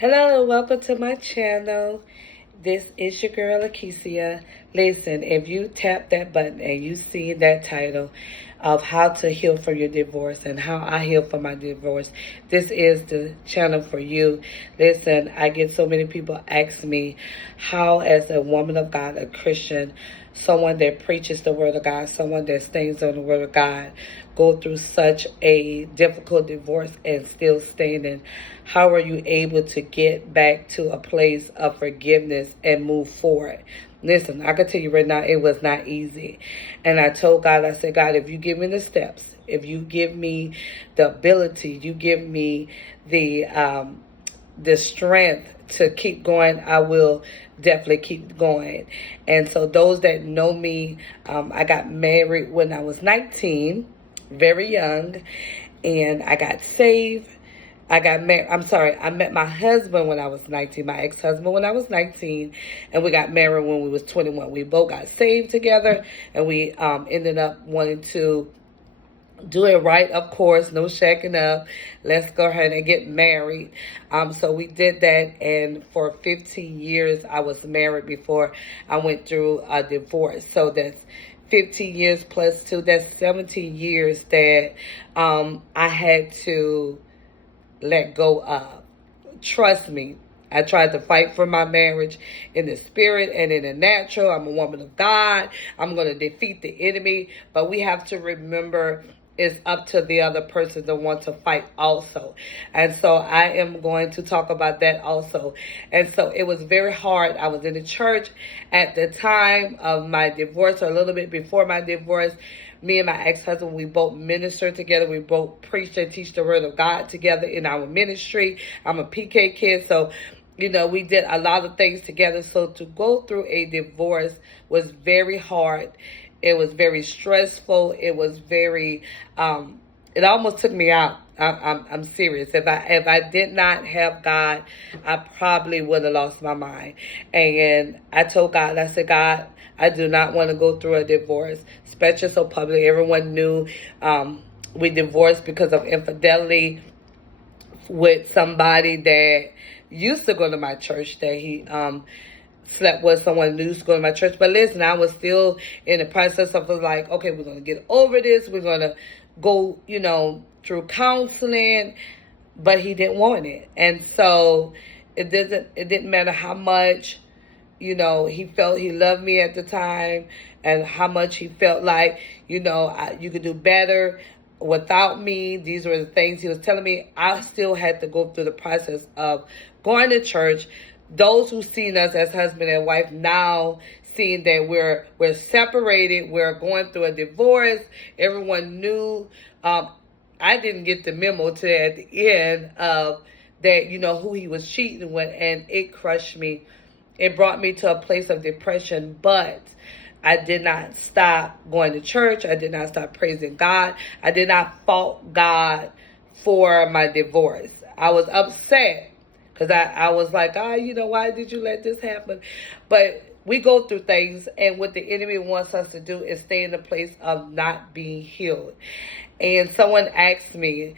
Hello, welcome to my channel. This is your girl Akesia. Listen, if you tap that button and you see that title of how to heal from your divorce and how I heal from my divorce, this is the channel for you. Listen, I get so many people ask me how, as a woman of God, a Christian, someone that preaches the word of God, someone that stands on the word of God, go through such a difficult divorce and still standing. How are you able to get back to a place of forgiveness and move forward? Listen, I can tell you right now, it was not easy. And I told God, I said, God, if you give me the steps, if you give me the ability, you give me the strength to keep going, I will definitely keep going. And so those that know me, I got married when I was 19, very young, and I got saved. I got married. I met my husband when I was 19, my ex-husband when I was 19, and we got married when we was 21. We both got saved together, and we ended up wanting to do it right, of course, no shacking up. Let's go ahead and get married. So we did that, and for 15 years I was married before I went through a divorce. So that's 15 years plus 2, that's 17 years that I had to let go of. Trust me, I tried to fight for my marriage in the spirit and in the natural. I'm a woman of God. I'm going to defeat the enemy. But we have to remember it's up to the other person to want to fight also. And so I am going to talk about that also. And so it was very hard. I was in the church at the time of my divorce, or a little bit before my divorce. Me and my ex-husband, we both minister together. We both preach and teach the word of God together in our ministry. I'm a PK kid, so we did a lot of things together. So to go through a divorce was very hard. It was very stressful. It was very, it almost took me out. I'm serious. If I did not have God, I probably would have lost my mind. And I told God, I said, God, I do not want to go through a divorce, especially so public. Everyone knew we divorced because of infidelity with somebody that used to go to my church, that he slept with someone who used to go to my church. But listen, I was still in the process of like, okay, we're going to get over this. We're going to go, through counseling. But he didn't want it. And so it didn't matter how much, he felt he loved me at the time, and how much he felt like, you could do better without me. These were the things he was telling me. I still had to go through the process of going to church. Those who seen us as husband and wife now seeing that we're separated, we're going through a divorce. Everyone knew. I didn't get the memo to at the end of that, who he was cheating with, and it crushed me. It brought me to a place of depression, but I did not stop going to church. I did not stop praising God. I did not fault God for my divorce. I was upset because I was like, why did you let this happen? But we go through things, and what the enemy wants us to do is stay in the place of not being healed. And someone asked me,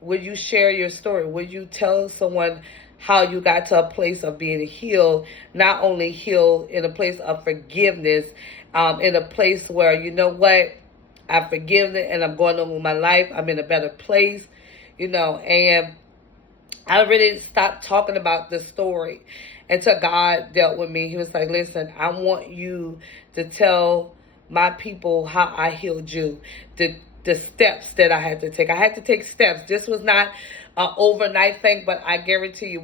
would you share your story? Would you tell someone how you got to a place of being healed, not only healed in a place of forgiveness, in a place where, I've forgiven it and I'm going on with my life. I'm in a better place, and I really stopped talking about the story until God dealt with me. He was like, listen, I want you to tell my people how I healed you, the steps that I had to take. I had to take steps. This was not an overnight thing, but I guarantee you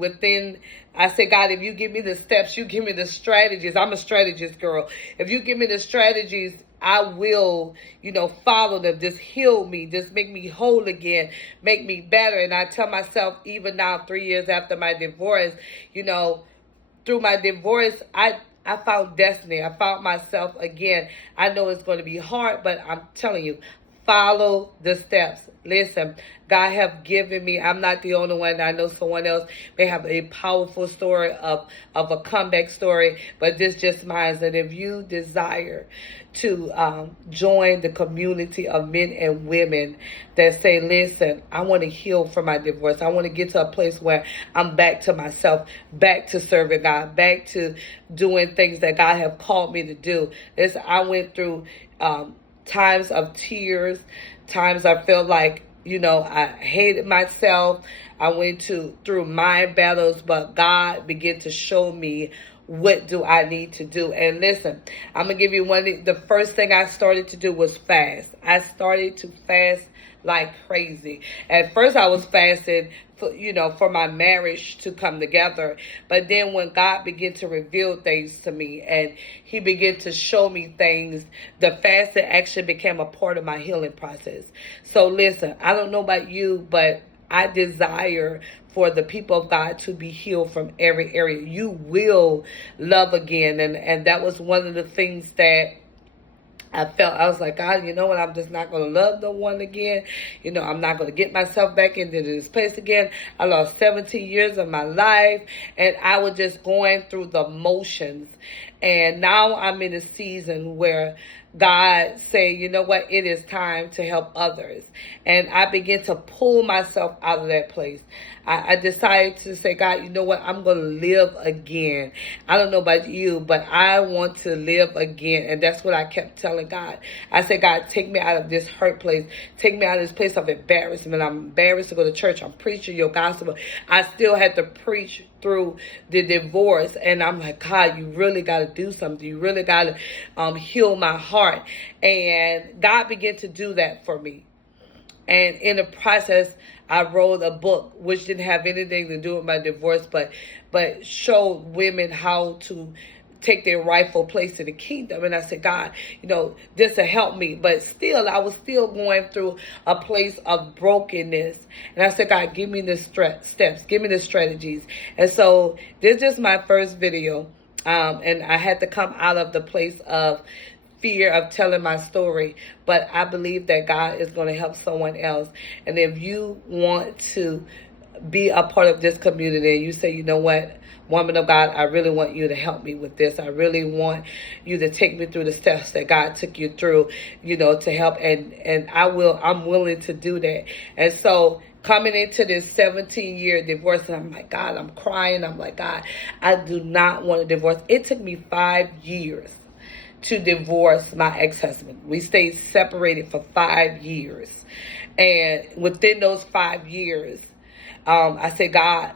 I said, God, if you give me the steps, you give me the strategies. I'm a strategist girl. If you give me the strategies, I will, follow them. Just heal me. Just make me whole again. Make me better. And I tell myself, even now, 3 years after my divorce, through my divorce, I found destiny. I found myself again. I know it's going to be hard, but I'm telling you, follow the steps. Listen, God have given me, I'm not the only one. I know someone else may have a powerful story of a comeback story, but this just mine. That if you desire to join the community of men and women that say, listen, I want to heal from my divorce. I want to get to a place where I'm back to myself, back to serving God, back to doing things that God have called me to do. Listen, I went through times of tears, times I felt like, I hated myself. I went through mind battles, but God began to show me what do I need to do. And listen, I'm going to give you the first thing I started to do was fast. I started to fast like crazy. At first I was fasting for my marriage to come together. But then when God began to reveal things to me and he began to show me things, the fasting actually became a part of my healing process. So listen, I don't know about you, but I desire for the people of God to be healed from every area. You will love again. And that was one of the things that I was like, God, you know what? I'm just not going to love no one again. I'm not going to get myself back into this place again. I lost 17 years of my life, and I was just going through the motions. And now I'm in a season where God say, you know what? It is time to help others. And I begin to pull myself out of that place. I decided to say, God, you know what? I'm going to live again. I don't know about you, but I want to live again. And that's what I kept telling God. I said, God, take me out of this hurt place. Take me out of this place of embarrassment. I'm embarrassed to go to church. I'm preaching your gospel. I still had to preach through the divorce. And I'm like, God, you really got to do something. You really got to heal my heart. And God began to do that for me. And in the process, I wrote a book which didn't have anything to do with my divorce, but showed women how to take their rightful place in the kingdom. And I said, God, this will help me. But still, I was still going through a place of brokenness. And I said, God, give me the steps, give me the strategies. And so this is just my first video. And I had to come out of the place of fear of telling my story, but I believe that God is going to help someone else. And if you want to be a part of this community and you say, you know what, woman of God, I really want you to help me with this. I really want you to take me through the steps that God took you through, to help. And I'm willing to do that. And so coming into this 17-year divorce, and I'm like, God, I'm crying. I'm like, God, I do not want a divorce. It took me 5 years to divorce my ex-husband. We stayed separated for 5 years. And within those 5 years, I said, God,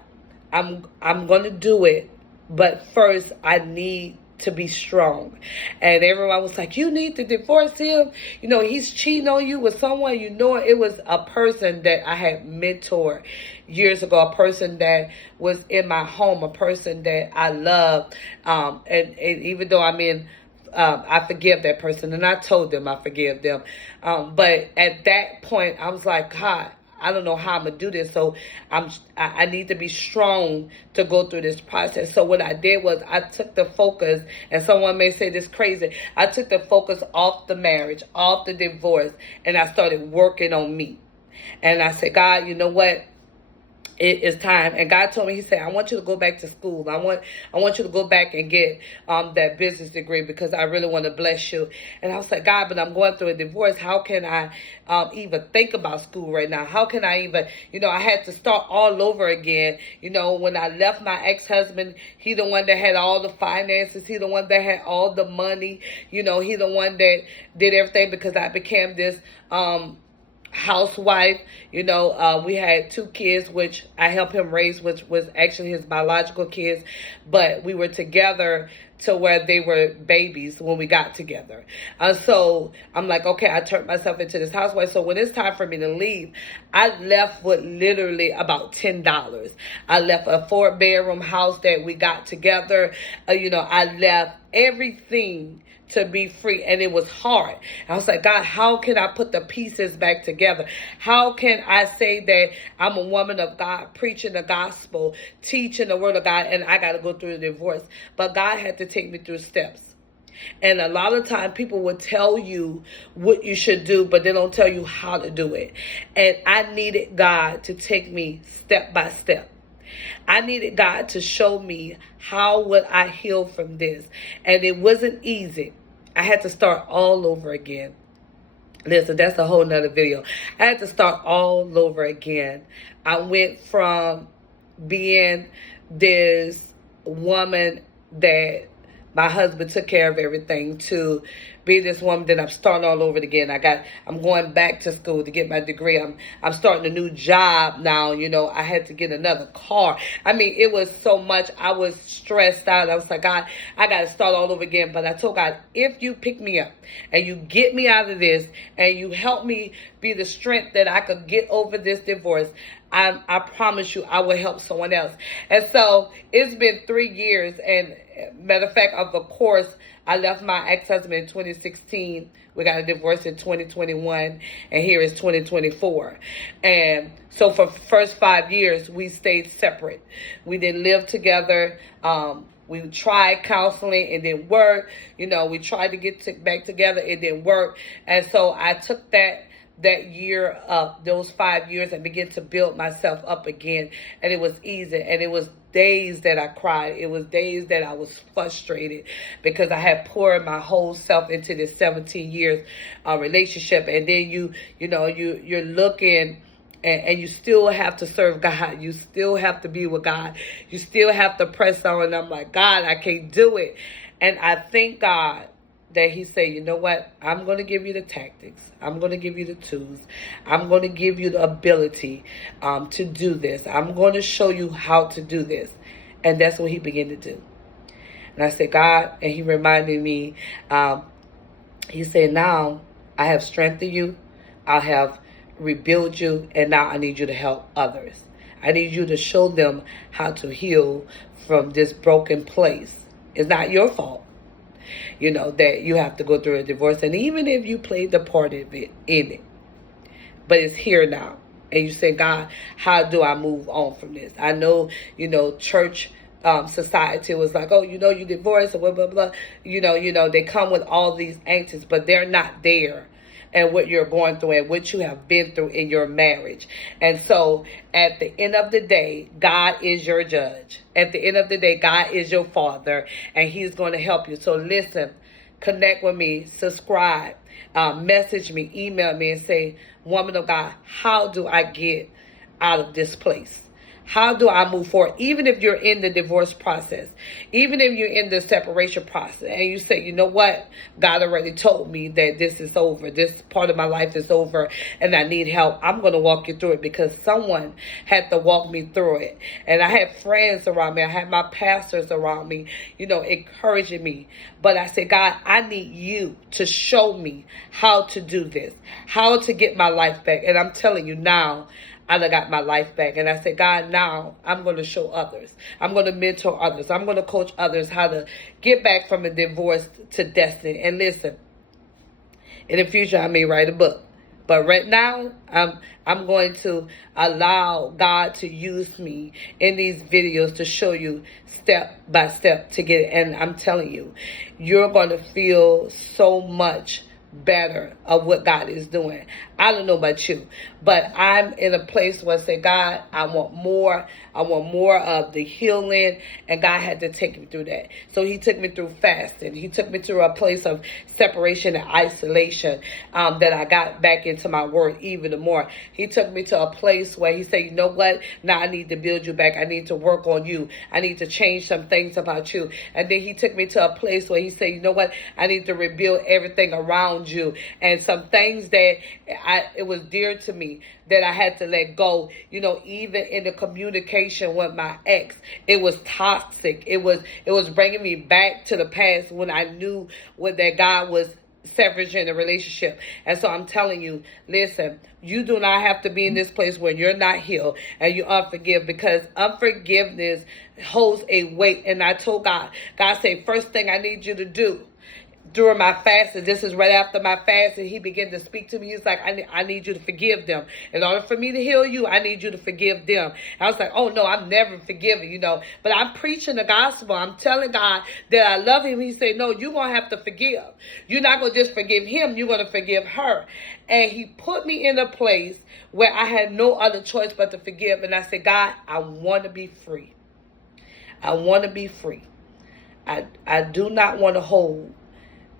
I'm going to do it. But first, I need to be strong. And everyone was like, you need to divorce him. He's cheating on you with someone. It was a person that I had mentored years ago, a person that was in my home, a person that I loved. And even though I forgive that person, and I told them I forgive them. But at that point, I was like, God, I don't know how I'm gonna do this. So I need to be strong to go through this process. So what I did was I took the focus, and someone may say this crazy. I took the focus off the marriage, off the divorce, and I started working on me. And I said, God, you know what? It is time. And God told me, he said, I want you to go back to school. I want you to go back and get that business degree because I really want to bless you. And I was like, God, but I'm going through a divorce. How can I even think about school right now? How can I even, I had to start all over again. When I left my ex-husband, he the one that had all the finances. He the one that had all the money. He the one that did everything because I became this housewife. We had 2 kids, which I helped him raise, which was actually his biological kids, but we were together to where they were babies when we got together. So I'm like, okay, I turned myself into this housewife. So when it's time for me to leave, I left with literally about $10. I left a 4-bedroom house that we got together. I left everything to be free, and it was hard. I was like, God, how can I put the pieces back together? How can I say that I'm a woman of God, preaching the gospel, teaching the word of God, and I got to go through the divorce? But God had to take me through steps. And a lot of time people will tell you what you should do, but they don't tell you how to do it. And I needed God to take me step by step. I needed God to show me how would I heal from this. And it wasn't easy. I had to start all over again. Listen, that's a whole nother video. I had to start all over again. I went from being this woman that my husband took care of everything to be this woman that I'm starting all over again. I'm going back to school to get my degree. I'm starting a new job now. I had to get another car. I mean, it was so much. I was stressed out. I was like, God, I got to start all over again. But I told God, if you pick me up and you get me out of this and you help me be the strength that I could get over this divorce, I promise you I will help someone else. And so it's been 3 years. And matter of fact, of course, I left my ex-husband in 2016. We got a divorce in 2021. And here is 2024. And so for the first 5 years, we stayed separate. We didn't live together. We tried counseling. It didn't work. We tried to get back together. It didn't work. And so I took that year up, those 5 years, and began to build myself up again. And it was easy. And it was days that I cried. It was days that I was frustrated because I had poured my whole self into this 17 years relationship. And then you're looking and you still have to serve God. You still have to be with God. You still have to press on. And I'm like, God, I can't do it. And I thank God that he said, you know what? I'm going to give you the tactics. I'm going to give you the tools. I'm going to give you the ability to do this. I'm going to show you how to do this. And that's what he began to do. And I said, God, and he reminded me, he said, now I have strengthened you. I have rebuilt you. And now I need you to help others. I need you to show them how to heal from this broken place. It's not your fault. That you have to go through a divorce. And even if you played the part of it in it, but it's here now. And you say, God, how do I move on from this? I know, church society was like, oh, you divorced, or blah, blah, blah. They come with all these answers, but they're not there. And what you're going through and what you have been through in your marriage. And so at the end of the day, God is your judge. At the end of the day, God is your father, and he's going to help you. So listen, connect with me, subscribe, message me, email me, and say, woman of God, how do I get out of this place? How do I move forward? Even if you're in the divorce process, even if you're in the separation process, and you say, you know what? God already told me that this is over. This part of my life is over, and I need help. I'm going to walk you through it because someone had to walk me through it. And I had friends around me. I had my pastors around me, encouraging me. But I said, God, I need you to show me how to do this, how to get my life back. And I'm telling you now, I got my life back. And I said, God, now I'm going to show others. I'm going to mentor others. I'm going to coach others how to get back from a divorce to destiny. And listen, in the future, I may write a book. But right now, I'm going to allow God to use me in these videos to show you step by step to get it. And I'm telling you, you're going to feel so much better of what God is doing. I don't know about you, but I'm in a place where I say, God, I want more. I want more of the healing. And God had to take me through that. So he took me through fasting. He took me through a place of separation and isolation that I got back into my word even more. He took me to a place where he said, you know what? Now I need to build you back. I need to work on you. I need to change some things about you. And then he took me to a place where he said, you know what? I need to rebuild everything around you. And some things that it was dear to me that I had to let go. Even in the communication with my ex, it was toxic. It was bringing me back to the past when I knew that God was severing the relationship. And so I'm telling you, listen, you do not have to be in this place where you're not healed and you unforgive, because unforgiveness holds a weight. And I told God said, first thing I need you to do, during my fast, and this is right after my fast, and he began to speak to me. He's like, I need you to forgive them. In order for me to heal you, I need you to forgive them. I was like, oh no, I'm never forgiving, But I'm preaching the gospel. I'm telling God that I love him. He said, no, you're going to have to forgive. You're not going to just forgive him. You're going to forgive her. And he put me in a place where I had no other choice but to forgive. And I said, God, I want to be free. I want to be free. I do not want to hold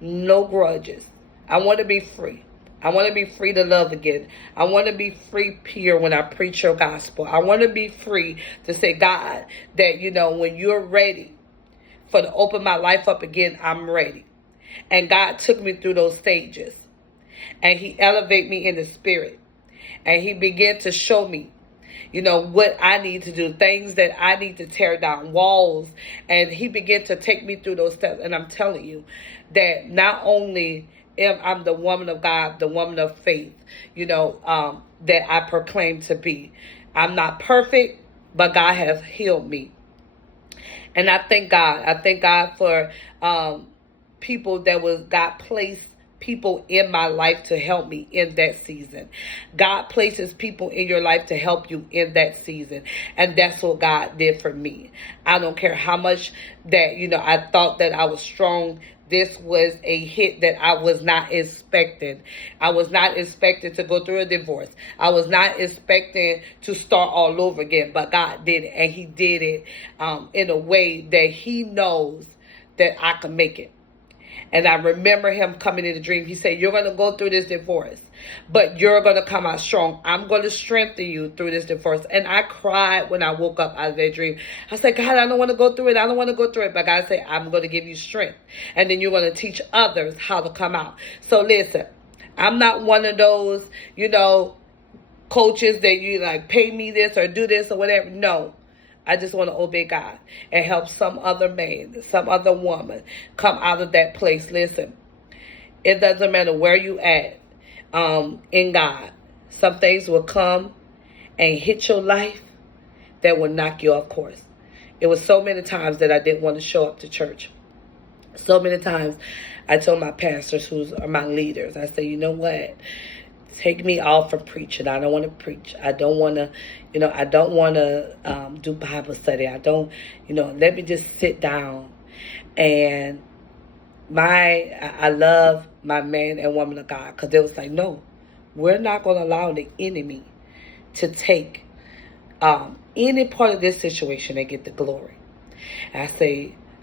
no grudges. I want to be free. I want to be free to love again. I want to be free, pure, when I preach your gospel. I want to be free to say, God, that, when you're ready to open my life up again, I'm ready. And God took me through those stages. And he elevated me in the spirit. And he began to show me, what I need to do, things that I need to tear down, walls. And he began to take me through those steps. And I'm telling you that not only am I the woman of God, the woman of faith, that I proclaim to be. I'm not perfect, but God has healed me. And I thank God. I thank God for people that God placed people in my life to help me in that season. God places people in your life to help you in that season. And that's what God did for me. I don't care how much that, I thought that I was strong. This was a hit that I was not expecting. I was not expecting to go through a divorce. I was not expecting to start all over again. But God did it. And he did it in a way that he knows that I can make it. And I remember him coming in a dream. He said, you're going to go through this divorce, but you're going to come out strong. I'm going to strengthen you through this divorce. And I cried when I woke up out of that dream. I said, God, I don't want to go through it. I don't want to go through it. But God said, I'm going to give you strength. And then you're going to teach others how to come out. So listen, I'm not one of those, coaches that you like pay me this or do this or whatever. No. I just want to obey God and help some other man, some other woman come out of that place. Listen, it doesn't matter where you at in God. Some things will come and hit your life that will knock you off course. It was so many times that I didn't want to show up to church. So many times I told my pastors, who are my leaders, I said, you know what? Take me off from preaching. I don't want to preach. I don't want to, I don't want to do Bible study. I don't, let me just sit down. And I love my man and woman of God, because they was like, no, we're not going to allow the enemy to take any part of this situation and get the glory. And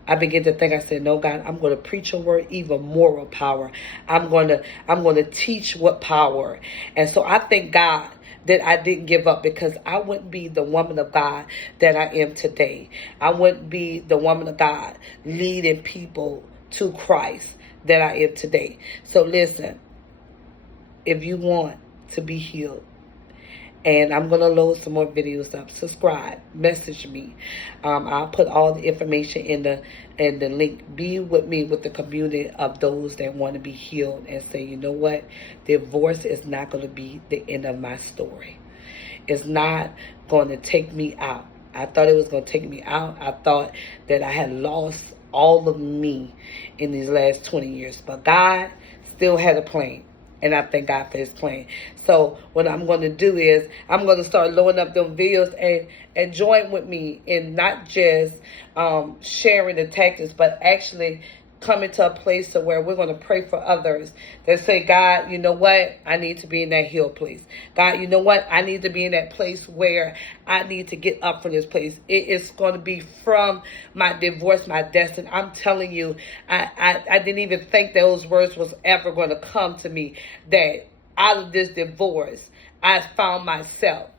I began to think, I said, no, God, I'm going to preach your word, even moral power. I'm going to teach what power. And so I thank God that I didn't give up, because I wouldn't be the woman of God that I am today. I wouldn't be the woman of God leading people to Christ that I am today. So listen, if you want to be healed, and I'm going to load some more videos up. Subscribe. Message me. I'll put all the information in the link. Be with me with the community of those that want to be healed and say, you know what? Divorce is not going to be the end of my story. It's not going to take me out. I thought it was going to take me out. I thought that I had lost all of me in these last 20 years. But God still had a plan. And I thank God for his plan. So what I'm going to do is I'm going to start loading up them videos and join with me in not just sharing the tactics, but actually coming to a place to where we're going to pray for others that say, God, you know what? I need to be in that healed place. God, you know what? I need to be in that place where I need to get up from this place. It is going to be from my divorce, my destiny. I'm telling you, I didn't even think those words was ever going to come to me, that out of this divorce, I found myself.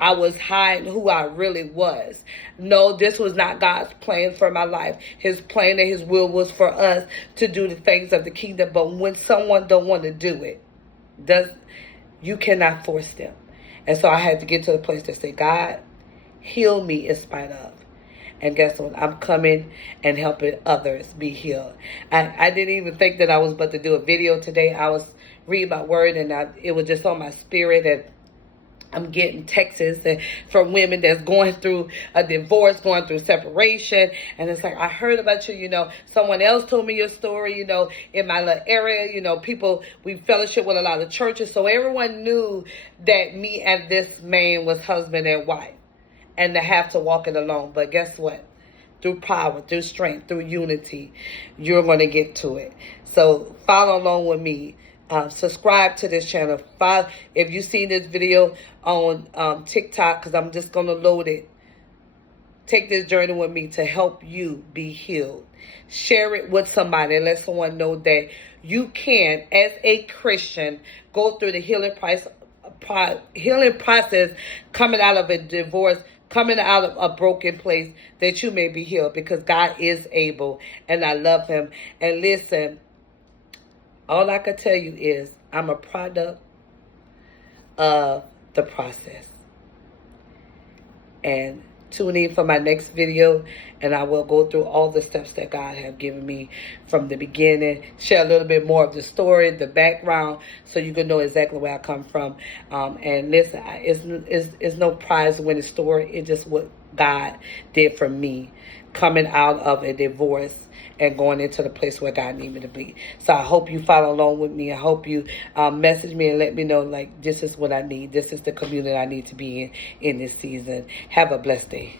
I was hiding who I really was. No, this was not God's plan for my life. His plan and his will was for us to do the things of the kingdom. But when someone don't want to do it, you cannot force them. And so I had to get to the place to say, God, heal me in spite of. And guess what? I'm coming and helping others be healed. I didn't even think that I was about to do a video today. I was reading my word, and it was just on my spirit, and I'm getting texts from women that's going through a divorce, going through separation. And it's like, I heard about you, someone else told me your story, in my little area, people, we fellowship with a lot of churches. So everyone knew that me and this man was husband and wife, and to have to walk it alone. But guess what? Through power, through strength, through unity, you're going to get to it. So follow along with me. Subscribe to this channel. If you see this video on TikTok, because I'm just going to load it. Take this journey with me to help you be healed. Share it with somebody and let someone know that you can, as a Christian, go through the healing process, coming out of a divorce, coming out of a broken place, that you may be healed, because God is able, and I love him. And listen, all I can tell you is I'm a product of the process. And tune in for my next video, and I will go through all the steps that God has given me from the beginning, share a little bit more of the story, the background, so you can know exactly where I come from. And listen, it's no prize winning story. It's just what God did for me, coming out of a divorce and going into the place where God needs me to be. So I hope you follow along with me. I hope you message me and let me know, like, this is what I need. This is the community I need to be in this season. Have a blessed day.